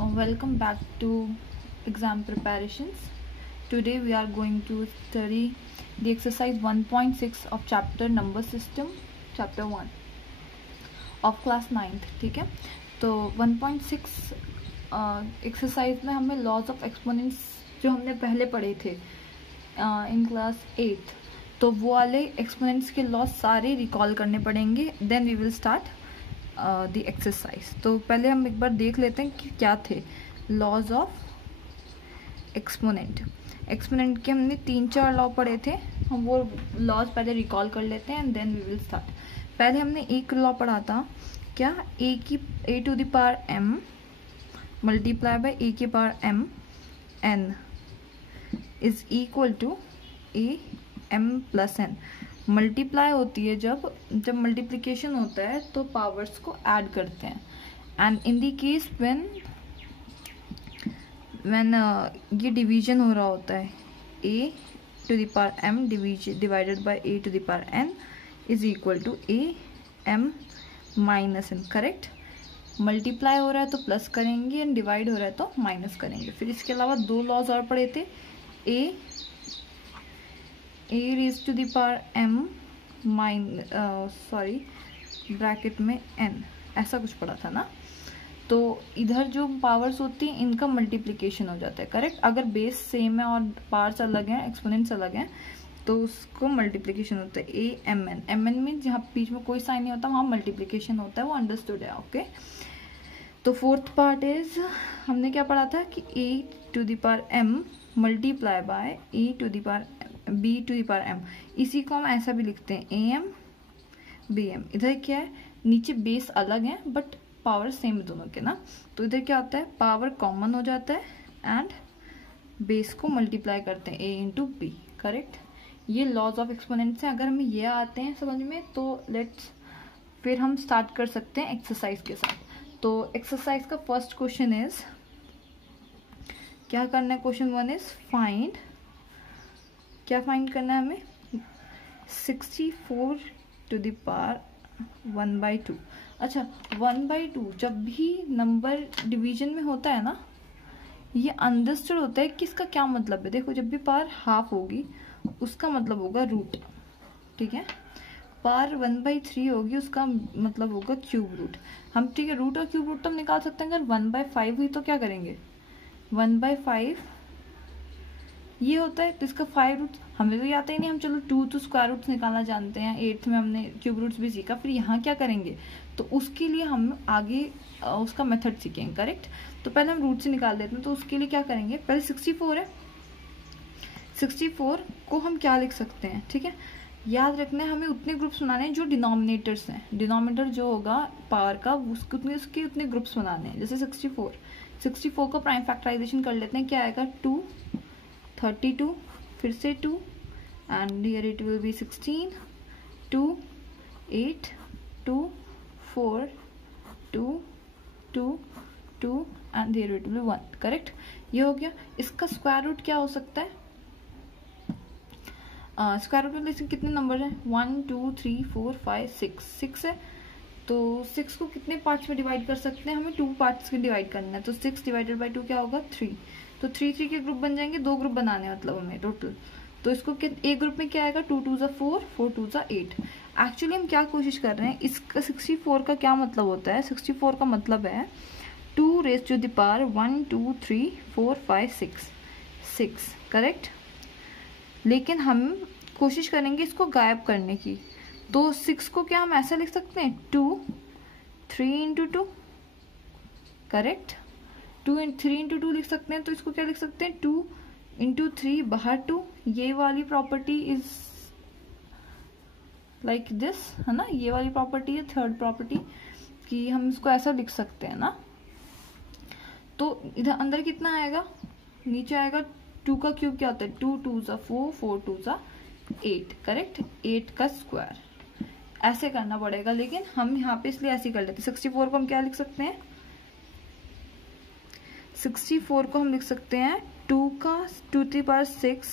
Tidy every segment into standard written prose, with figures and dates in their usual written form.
Welcome back to exam preparations. Today we are going to study the exercise 1.6 of chapter number system, chapter 1 of class 9th. ठीक है, तो 1.6 exercise में हमें laws of exponents जो हमने पहले पढ़े थे इन क्लास 8, तो वो वाले एक्सपोनेंट्स के लॉज सारे रिकॉल करने पड़ेंगे. Then we will start the exercise. तो पहले हम एक बार देख लेते हैं कि क्या थे लॉज ऑफ एक्सपोनेंट. एक्सपोनेंट के हमने 3-4 लॉ पढ़े थे, हम वो लॉज पहले रिकॉल कर लेते हैं and then we will start. पहले हमने एक लॉ पढ़ा था, क्या a to the power m multiply by a की power m n is equal to a m plus n. Multiply होती है जब मल्टीप्लिकेशन होता है तो पावर्स को ऐड करते हैं. And in the case when ये डिवीजन हो रहा होता है a to the power m divided by a to the power n is equal to a m minus n. Correct. Multiply हो रहा है तो प्लस करेंगे एंड डिवाइड हो रहा है तो माइनस करेंगे. फिर इसके अलावा 2 लॉज और पढ़े थे, a raise to the power m bracket में n, ऐसा कुछ पढ़ा था ना. तो इधर जो पावर्स होती हैं इनका मल्टीप्लिकेशन हो जाता है. करेक्ट. अगर बेस सेम है और पावर्स अलग हैं, एक्सपोनेंट्स अलग हैं, तो उसको मल्टीप्लिकेशन होता है a m n. m n में जहाँ बीच में कोई साइन नहीं होता वहाँ मल्टीप्लिकेशन होता है. वो अंडरस्टूड है. ओके. तो फोर्थ पार्ट इज, हमने क्या पढ़ा था कि a to the power m multiply by a to the power b to the power m. इसी को हम ऐसा भी लिखते हैं am bm. इधर क्या है, नीचे बेस अलग है बट पावर सेम दोनों के ना. तो इधर क्या होता है, पावर कॉमन हो जाता है एंड बेस को मल्टीप्लाई करते हैं a इंटू बी. करेक्ट. ये लॉज ऑफ एक्सपोनेंट्स हैं. अगर हमें ये आते हैं समझ में तो लेट्स फिर हम स्टार्ट कर सकते हैं एक्सरसाइज के साथ. तो एक्सरसाइज का फर्स्ट क्वेश्चन इज, क्या करना है, क्वेश्चन 1 इज फाइंड. क्या फाइंड करना है हमें, 64 टू द पावर 1/2. अच्छा, 1/2 जब भी नंबर डिवीजन में होता है ना, ये अंडरस्टूड होता है कि इसका क्या मतलब है. देखो, जब भी पावर हाफ होगी उसका मतलब होगा रूट. ठीक है. पावर 1/3 होगी उसका मतलब होगा क्यूब रूट. हम ठीक है, रूट और क्यूब रूट तो हम निकाल सकते हैं. अगर 1/5 हुई तो क्या करेंगे, 1/5 ये होता है तो इसका 5 रूट हमें तो आता ही नहीं. हम चलो 2 तो स्क्वायर रूट्स निकालना जानते हैं, 8th में हमने क्यूब रूट्स भी सीखा. फिर यहाँ क्या करेंगे, तो उसके लिए हम आगे उसका मेथड सीखेंगे. करेक्ट. तो पहले हम रूट से निकाल देते हैं. तो उसके लिए क्या करेंगे, पहले 64 है, 64 को हम क्या लिख सकते हैं. ठीक है, याद रखना है हमें उतने ग्रुप्स बनाने हैं जो डिनोमिनेटर्स हैं. डिनोमिनेटर जो होगा पावर का उसके उतने ग्रुप्स बनाने हैं. जैसे 64 का प्राइम फैक्टराइजेशन कर लेते हैं. क्या आएगा, 2 32 फिर से 2 and here it will be 16 2 8 2 4 2 2 2 and here it will be 1. Correct. ये हो गया. इसका स्क्वायर रूट क्या हो सकता है, स्क्वायर रूट में कितने नंबर हैं, 1 2 3 4 5 6 है. तो 6 को कितने पार्ट्स में डिवाइड कर सकते हैं, हमें 2 पार्ट्स में डिवाइड करना है. तो 6 डिवाइडेड बाई 2 क्या होगा, 3. तो 3 के ग्रुप बन जाएंगे. 2 ग्रुप बनाने हैं मतलब हमें टोटल. तो इसको एक ग्रुप में क्या आएगा, 2 2 ज़ा 4 4 2 ज़ा 8. एक्चुअली हम क्या कोशिश कर रहे हैं, इसका 64 का क्या मतलब होता है, 64 का मतलब है 2 raise to the power 1 2 3 4 5 6. Correct. लेकिन हम कोशिश करेंगे इसको गायब करने की. तो 6 को क्या हम ऐसा लिख सकते हैं, 2 3 इंटू 2. करेक्ट. 3 इंटू 2 लिख सकते हैं. तो इसको क्या लिख सकते हैं, 2 इंटू 3 बाहर 2. ये वाली प्रॉपर्टी इज लाइक दिस है ना. ये वाली प्रॉपर्टी है थर्ड प्रॉपर्टी कि हम इसको ऐसा लिख सकते हैं ना. तो इधर अंदर कितना आएगा, नीचे आएगा 2 का क्यूब क्या होता है, 2 2 ज़ा 4 4 2 ज़ा 8. करेक्ट. 8 का स्क्वायर ऐसे करना पड़ेगा. लेकिन हम यहाँ पे इसलिए ऐसे कर लेते हैं. 64 को हम क्या लिख सकते हैं, 64 को हम लिख सकते हैं 2 का 2 to the power 6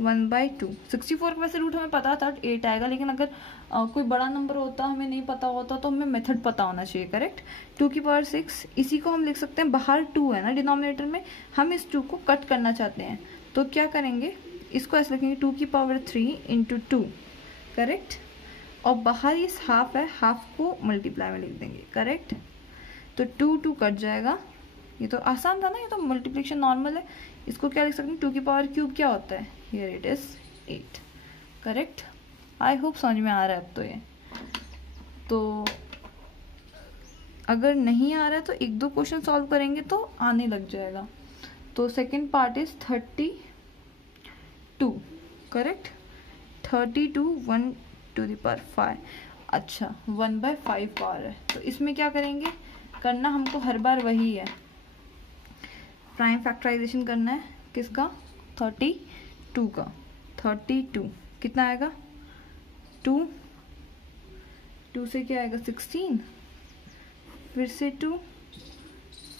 1/2। 64 का वैसे रूट हमें पता था 8 आएगा, लेकिन अगर कोई बड़ा नंबर होता हमें नहीं पता होता तो हमें मेथड पता होना चाहिए, करेक्ट। 2⁶, इसी को हम लिख सकते हैं, बाहर 2 है ना डिनोमिनेटर में, हम इस 2 को कट करना चाहते हैं तो क्या करेंगे, इसको ऐसे लिखेंगे 2⁵ इंटू 2, करेक्ट। और बाहर ये हाफ है, हाफ को मल्टीप्लाई में लिख देंगे, करेक्ट। तो 2 कट जाएगा, ये तो आसान था ना, ये तो मल्टीप्लिकेशन नॉर्मल है। इसको क्या लिख सकते हैं, 2³ क्या होता है, here it is 8, correct. I hope समझ में आ रहा है अब तो ये। तो अगर नहीं आ रहा है तो 1-2 क्वेश्चन सॉल्व करेंगे तो आने लग जाएगा। तो सेकेंड पार्ट इज 32, करेक्ट। 32 1⁵। अच्छा 1/5 पावर है, तो इसमें क्या करेंगे, करना हमको हर बार वही है, प्राइम फैक्टराइजेशन करना है। किसका, 32 का। 32 कितना आएगा, 2 से क्या आएगा 16, फिर से 2,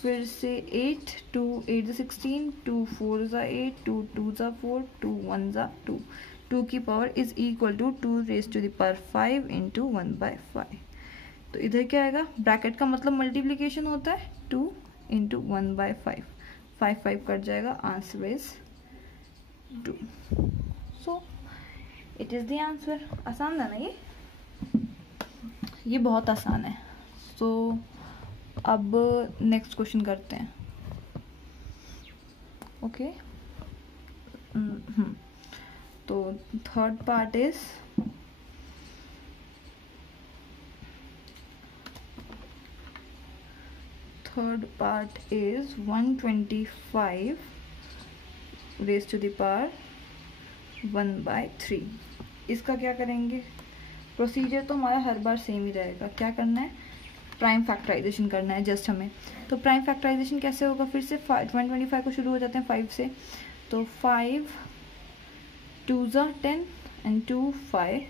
फिर से 8, 2 8 16, 2 4 8, 2 2 4, 2 1 2। 2 की power is equal to 2⁵ into 1/5। तो इधर क्या आएगा, ब्रैकेट का मतलब मल्टीप्लीकेशन होता है, 2 इंटू 1/5, 5 कट जाएगा, answer is 2। So it is the answer. आसान है ना ये बहुत आसान है। सो अब नेक्स्ट क्वेश्चन करते हैं, ओके। तो third part is third part is 125 raised to the power 1/3। इसका क्या करेंगे, प्रोसीजर तो हमारा हर बार सेम ही रहेगा। क्या करना है, प्राइम फैक्टराइजेशन करना है जस्ट हमें। तो प्राइम फैक्टराइजेशन कैसे होगा, फिर से 125 को शुरू हो जाते हैं 5 से, तो 5 2 10 एंड 2 5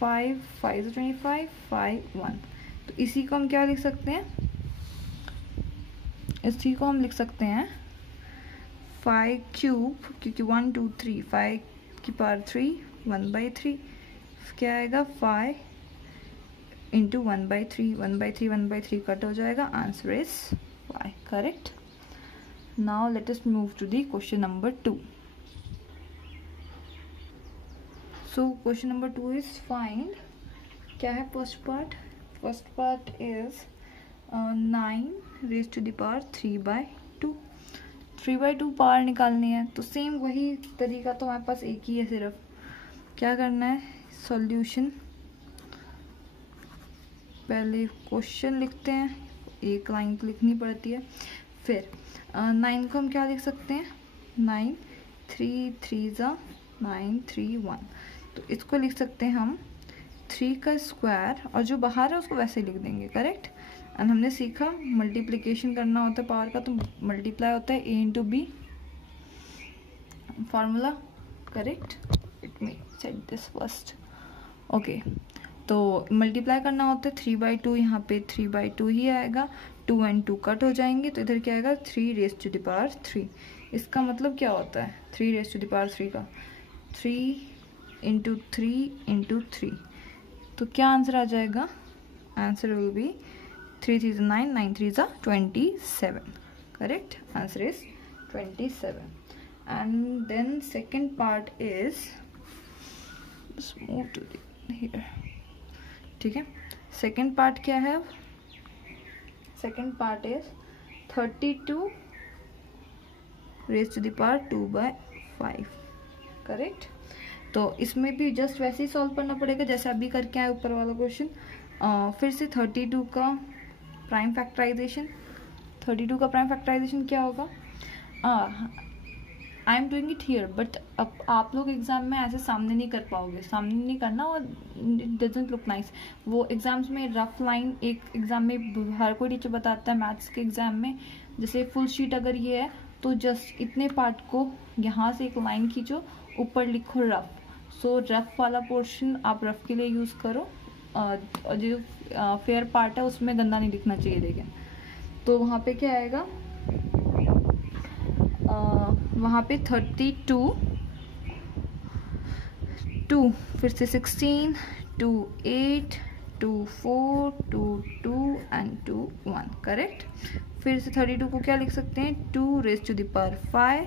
5 5 25 5 1। तो इसी को हम क्या लिख सकते हैं, इसी को हम लिख सकते हैं 5³ क्योंकि 1 2 3 5 की पावर 3 1/3 क्या आएगा 5 इंटू 1/3 1/3 1/3 कट हो जाएगा, answer is 5, correct. Now let us move to the question number 2। So question number 2 is find, क्या है first part, first part is 9 raised to the power 3/2। 3/2 power निकालनी है, तो सेम वही तरीका तो हमारे पास एक ही है, सिर्फ क्या करना है, सॉल्यूशन पहले क्वेश्चन लिखते हैं, एक लाइन तो लिखनी पड़ती है। फिर 9 को हम क्या लिख सकते हैं, 9 3 3 9 3 1। तो इसको लिख सकते हैं हम 3 का स्क्वायर, और जो बाहर है उसको वैसे लिख देंगे, करेक्ट। एंड हमने सीखा मल्टीप्लिकेशन करना होता है पावर का, तो मल्टीप्लाई होता है a into b formula, correct. It me set this first, okay. तो मल्टीप्लाई करना होता है 3/2, यहाँ पे 3/2 ही आएगा, 2 and 2 कट हो जाएंगे, तो इधर क्या आएगा 3 रेज़्ड टू द पावर 3। इसका मतलब क्या होता है, 3 रेज़्ड टू द पावर 3 का 3 इंटू 3 इंटू 3। तो क्या आंसर आ जाएगा, answer will be 3 3 9 9 3 27, correct. Answer is 27। And then second part is move to here, ठीक है। सेकेंड पार्ट क्या है, second part is 32 raised to the power 2/5, correct. तो इसमें भी जस्ट वैसे ही सॉल्व करना पड़ेगा जैसे अभी करके आए ऊपर वाला क्वेश्चन। फिर से 32 का प्राइम फैक्टराइजेशन, 32 का प्राइम फैक्टराइजेशन क्या होगा, I am doing it here, but अब आप लोग एग्जाम में ऐसे सामने नहीं कर पाओगे, सामने नहीं करना, और इट डजंट लुक नाइस। वो एग्जाम्स में रफ लाइन, एक एग्जाम में हर कोई टीचर बताता है मैथ्स के एग्जाम में, जैसे फुल शीट अगर ये है तो जस्ट इतने पार्ट को यहाँ से एक लाइन खींचो, ऊपर लिखो रफ। सो रफ वाला पोर्शन आप रफ के लिए यूज़ करो, और जो फेयर पार्ट है उसमें गंदा नहीं दिखना चाहिए, देखें। तो वहाँ पे क्या आएगा, वहाँ पे 32 2 फिर से 16, 2 8, 2 4, 2 2 एंड 2 1 करेक्ट। फिर से 32 को क्या लिख सकते हैं 2 raised to the power 5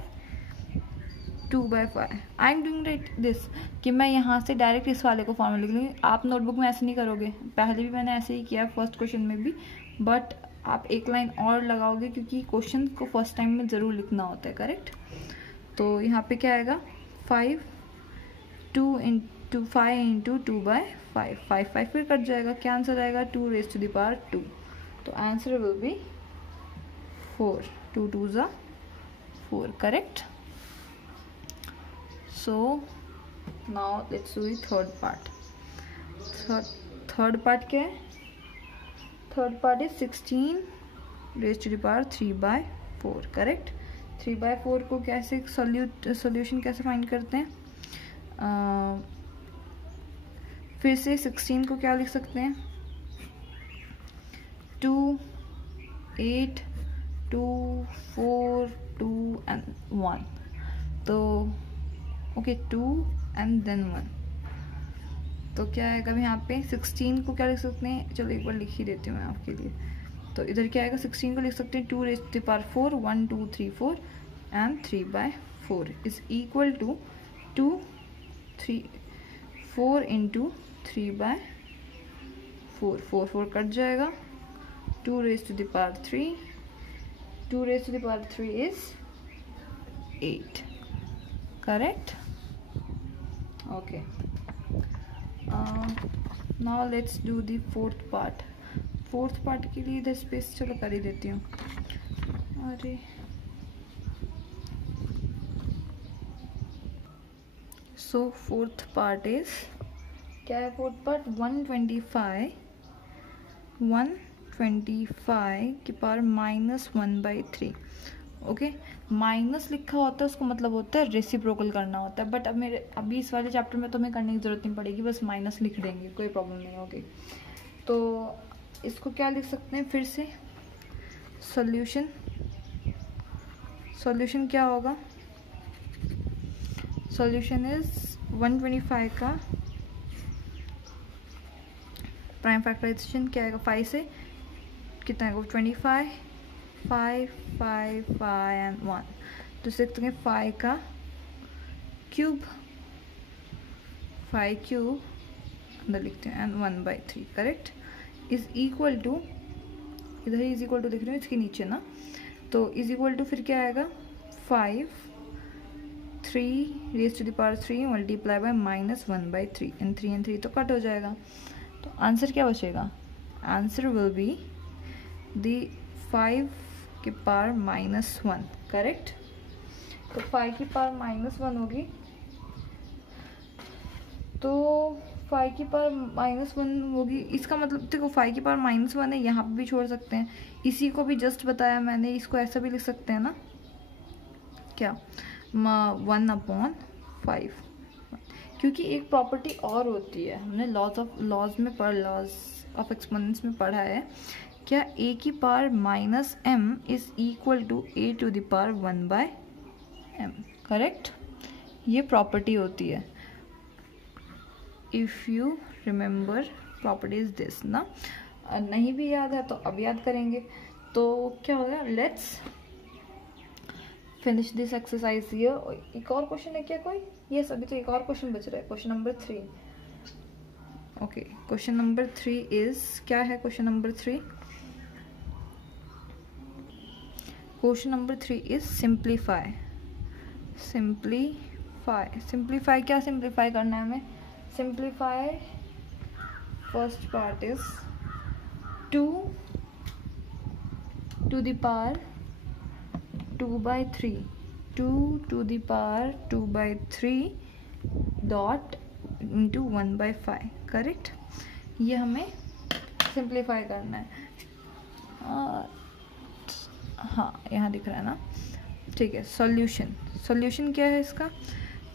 2/5। I am doing right this कि मैं यहाँ से डायरेक्ट इस वाले को फॉर्मूला लिख लूँगी। आप नोटबुक में ऐसे नहीं करोगे, पहले भी मैंने ऐसे ही किया फर्स्ट क्वेश्चन में भी, बट आप एक लाइन और लगाओगे क्योंकि क्वेश्चन को फर्स्ट टाइम में ज़रूर लिखना होता है करेक्ट। तो यहाँ पे क्या आएगा 5 2 इंटू 5 इंटू 2/5 5 5 फिर कट जाएगा, क्या आंसर आएगा 2 raised to the power 2। तो answer will B 4 2 2s are 4 correct. So now let's do the third part. Third part क्या है? Third part is 16 raised to the power 3/4 correct। 3/4 को कैसे solution कैसे फाइंड करते हैं? फिर से 16 को क्या लिख सकते हैं 2 8 2 4 2 and 1। तो ओके 2 एंड देन 1। तो क्या आएगा अभी यहाँ पे 16 को क्या लिख सकते हैं, चलो एक बार लिख ही देती हूँ मैं आपके लिए। तो इधर क्या आएगा 16 को लिख सकते हैं 2 raised to the power 4 1 2 3 4 and 3/4 is equal to 2 3 4 into 3/4 4 4 cut जाएगा 2 raised to the power 3 2 raised to the power 3 is 8 correct। Okay, now let's do the fourth part। fourth part के लिए इधर स्पेस चलो कर ही देती हूँ। अरे so fourth part is क्या है fourth part 125 की पावर -1/3 ओके। माइनस लिखा होता है उसको मतलब होता है रेसिप्रोकल करना होता है, बट अब मेरे अभी इस वाले चैप्टर में तो हमें करने की ज़रूरत नहीं पड़ेगी, बस माइनस लिख देंगे कोई प्रॉब्लम नहीं होगी। तो इसको क्या लिख सकते हैं फिर से सॉल्यूशन क्या होगा, सॉल्यूशन इज 125 का प्राइम फैक्टराइजेशन क्या आएगा 5 से कितना आएगा 25 5 5 5 एंड 1। तो सकते हैं 5 का क्यूब 5 क्यूब अंदर लिखते हैं and 1/3 correct is equal to, इधर ही इज इक्वल टू लिख रहे हैं इसके नीचे ना, तो इज इक्वल टू फिर क्या आएगा 5 3 raised to the power 3 multiply by -1/3 and 3 तो कट हो जाएगा। तो आंसर क्या बचेगा, आंसर विल बी द 5 की पावर -1 करेक्ट। तो 5 की पावर -1 होगी, तो 5 की पावर -1 होगी, इसका मतलब देखो 5 की पावर -1 है, यहाँ पे भी छोड़ सकते हैं, इसी को भी जस्ट बताया मैंने, इसको ऐसा भी लिख सकते हैं ना क्या 1/5, क्योंकि एक प्रॉपर्टी और होती है हमने लॉज ऑफ एक्सपोनेंट्स में पढ़ा है, क्या a की power -m is equal to a to the power 1/m correct, ये प्रॉपर्टी होती है। If you remember property is this ना, नहीं भी याद है तो अब याद करेंगे। तो क्या हो गया, let's finish this exercise here. एक और क्वेश्चन है क्या कोई, यस अभी तो एक और क्वेश्चन बच रहा है, question number 3। Okay question number 3 is क्या है, क्वेश्चन नंबर 3 इज सिंप्लीफाई क्या सिंप्लीफाई करना है हमें, simplify first part is 2 to the power 2/3 2 to the power 2/3 dot into 1/5 correct, ये हमें सिंप्लीफाई करना है। हाँ यहाँ दिख रहा है ना, ठीक है। सॉल्यूशन क्या है इसका,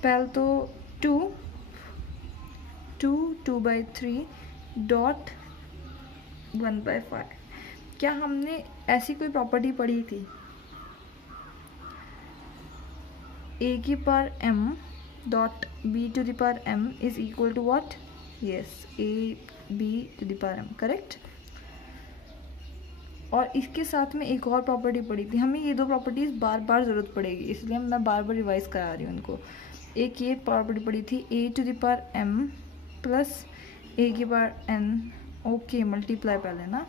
पहले तो 2/3 डॉट 1/5, क्या हमने ऐसी कोई प्रॉपर्टी पढ़ी थी a की power m dot b to the power m is equal to what? Yes, a b to the power m, correct. और इसके साथ में एक और प्रॉपर्टी पड़ी थी, हमें ये दो प्रॉपर्टीज बार बार ज़रूरत पड़ेगी, इसलिए मैं बार बार रिवाइज करा रही हूँ इनको। एक ये प्रॉपर्टी पड़ी थी a to the power m plus a की पावर n, ओके, मल्टीप्लाई पहले ना,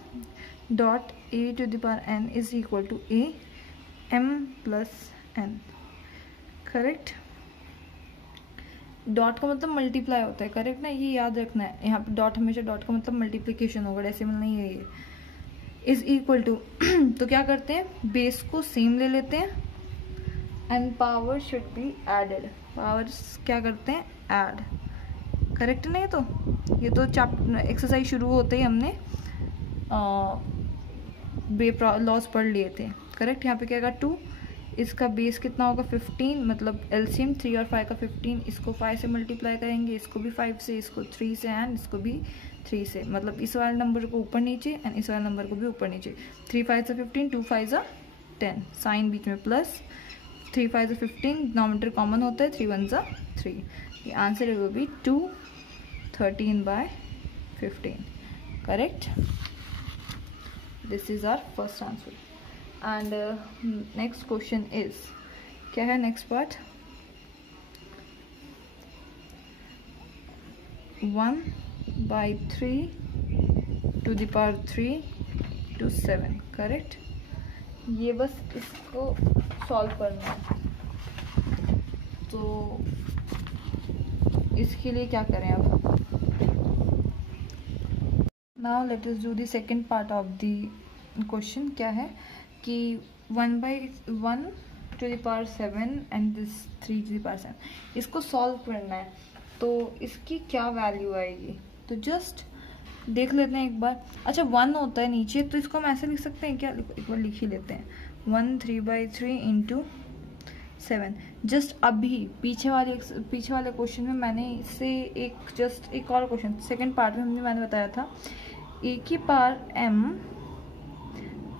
dot a to the power n is equal to a m plus n, correct. Dot का मतलब मल्टीप्लाई होता है, करेक्ट ना, ये याद रखना है। यहाँ पे डॉट, हमेशा डॉट का मतलब मल्टीप्लिकेशन होगा, डेसिमल नहीं है ये। इज इक्वल टू तो क्या करते हैं, बेस को सेम ले लेते हैं and power should be added, power क्या करते हैं, ऐड, करेक्ट नहीं? ये तो चैप्टर एक्सरसाइज शुरू होते ही हमने लॉस पढ़ लिए थे, करेक्ट। यहाँ पे क्या आएगा 2, इसका बेस कितना होगा 15, मतलब एलसीएम 3 और 5 का 15, इसको 5 से मल्टीप्लाई करेंगे, इसको भी 5 से, इसको 3 से एंड इसको भी 3 से, मतलब इस वाले नंबर को ऊपर नीचे एंड इस वाले नंबर को भी ऊपर नीचे। 3 5 से 15, 2 5 से 10, साइन बीच में प्लस, 3 5 से 15, डिनोमिनेटर कॉमन होता है, 3 1 से 3, ये answer will be 213/15, correct. This is our first answer. And next question is, क्या है next part, 1/3 to the power 3 to 7, correct. ये बस इसको सॉल्व करना है, तो इसके लिए क्या करें अब। Now let us do the second part of the question. क्या है कि 1/1 to the power 7 and this 3 to the power 7, इसको सॉल्व करना है, तो इसकी क्या वैल्यू आएगी, तो जस्ट देख लेते हैं एक बार। अच्छा 1 होता है नीचे, तो इसको हम ऐसे लिख सकते हैं क्या, एक बार लिख ही लेते हैं, 1 3/3 इंटू 7। जस्ट अभी पीछे वाले क्वेश्चन में मैंने इससे एक और क्वेश्चन सेकंड पार्ट में मैंने बताया था, ए की पावर m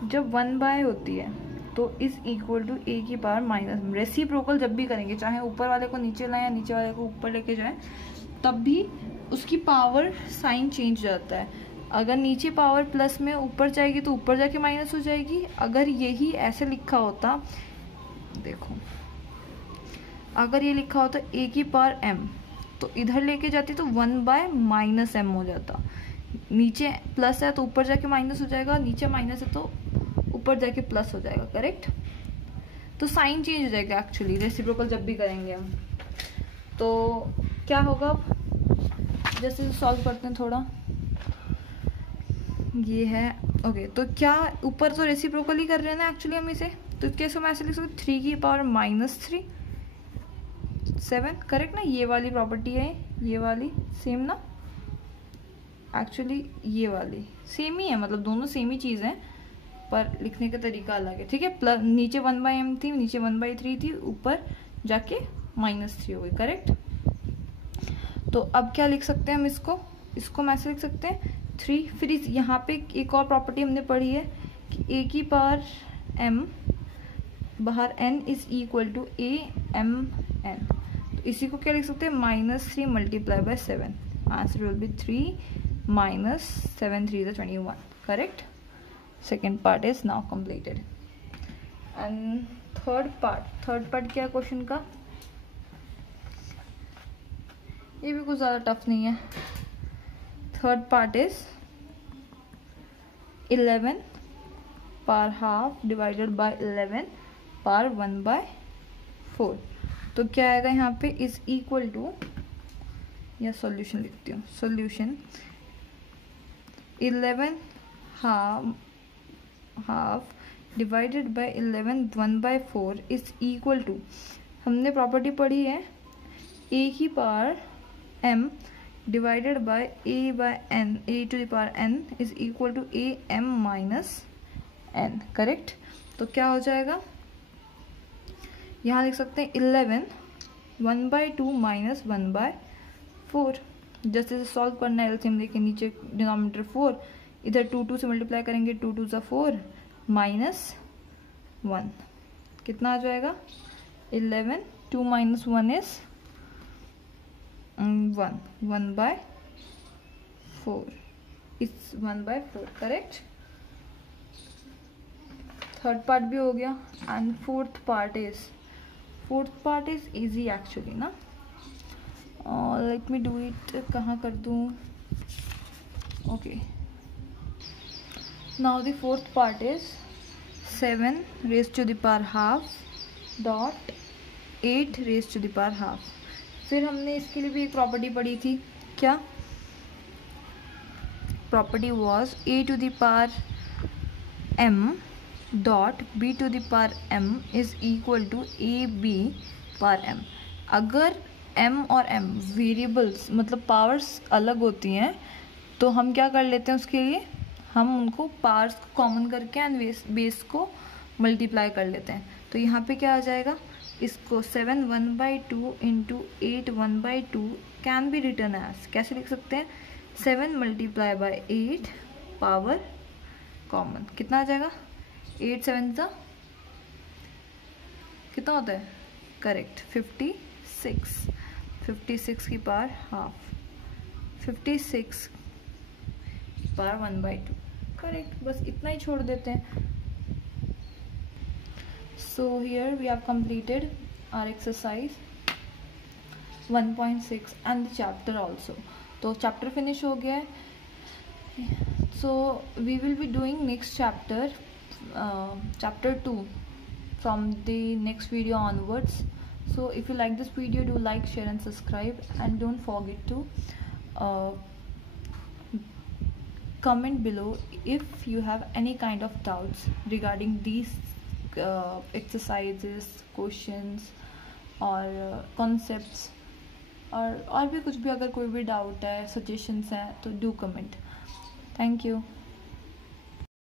जब 1 होती है तो इज इक्वल टू ए की पावर माइनस, रेसिप्रोकल जब भी करेंगे, चाहे ऊपर वाले को नीचे लाएं या नीचे वाले को ऊपर लेके जाएं, तब भी उसकी पावर साइन चेंज जाता है। अगर नीचे पावर प्लस में ऊपर जाएगी तो ऊपर जाके माइनस हो जाएगी। अगर यही ऐसे लिखा होता, देखो अगर ये लिखा होता ए की पावर m, तो इधर लेके जाती तो 1/-m हो जाता। नीचे प्लस है तो ऊपर जाके माइनस हो जाएगा, नीचे माइनस है तो ऊपर जाके प्लस हो जाएगा, करेक्ट। तो साइन चेंज हो जाएगा एक्चुअली रेसिप्रोकल जब भी करेंगे हम। तो क्या होगा, जैसे सॉल्व करते हैं थोड़ा, ये है ओके। तो क्या ऊपर तो रेसिप्रोकल ही कर रहे हैं ना एक्चुअली हम इसे, तो कैसे हम ऐसे लिख सकते 3 की पावर -3 7, करेक्ट ना। ये वाली प्रॉपर्टी है, ये वाली सेम ना, एक्चुअली ये वाली सेम ही है, मतलब दोनों सेम ही चीज़ है, पर लिखने का तरीका अलग है, ठीक है। प्लस नीचे 1/m थी, नीचे 1/3 थी, ऊपर जाके -3 हो गई, करेक्ट। तो अब क्या लिख सकते हैं हम इसको हम ऐसे लिख सकते हैं 3, फिर यहाँ पे एक और प्रॉपर्टी हमने पढ़ी है कि a की पावर m बाहर n is equal to a m n, तो इसी को क्या लिख सकते हैं -3 multiply by 7, answer will be 3 -7 3 is 21, correct. Second part is now completed. And third part क्या क्वेश्चन का, ये भी कुछ ज़्यादा टफ नहीं है। Third part is 11 power half divided by 11 power 1/4, तो क्या आएगा यहाँ पे इज इक्वल टू, या सॉल्यूशन लिखती हूँ, solution 11 half divided by 11 1/4 is equal to, हमने प्रॉपर्टी पढ़ी है a की power m divided by a by n, a to the power n is equal to a m minus n, correct. तो क्या हो जाएगा, यहाँ लिख सकते हैं 11 1/2 माइनस 1/4, जैसे सॉल्व करना है एलसीएम लेके, नीचे डिनोमिनेटर 4, इधर 2 से मल्टीप्लाई करेंगे, 2 2 = 4 -1, कितना आ जाएगा 11, 2 - 1 is 1/4. It's 1/4, correct. Third part भी हो गया. And fourth part is easy actually ना. Let me do it. कहाँ कर दूँ? Okay. Now the fourth part is 7 raised to the power half dot 8 raised to the power half. फिर हमने इसके लिए भी एक प्रॉपर्टी पढ़ी थी. क्या property was? a to the power m dot b to the power m is equal to ab power m. अगर m और m वेरिएबल्स मतलब पावर्स अलग होती हैं तो हम क्या कर लेते हैं उसके लिए? हम उनको पावर्स को कॉमन करके एंड बेस को मल्टीप्लाई कर लेते हैं. तो यहाँ पे क्या आ जाएगा? इसको 7 1/2 into 8 1/2 can be written as, कैसे लिख सकते हैं? 7 मल्टीप्लाई बाई 8 पावर कॉमन. कितना आ जाएगा? 8 7 सा कितना होता है? करेक्ट 56 की पावर हाफ. 56 की पावर 1/2. करेक्ट. बस इतना ही छोड़ देते हैं. So here we have completed our exercise 1.6 and the chapter also. तो चैप्टर फिनिश हो गया है. So we will be doing next chapter, chapter 2 from the next video onwards. So if you like this video, do like, share and subscribe, and don't forget to comment below if you have any kind of doubts regarding these exercises, questions और concepts, और भी कुछ भी. अगर कोई भी doubt है, suggestions हैं तो do comment. Thank you.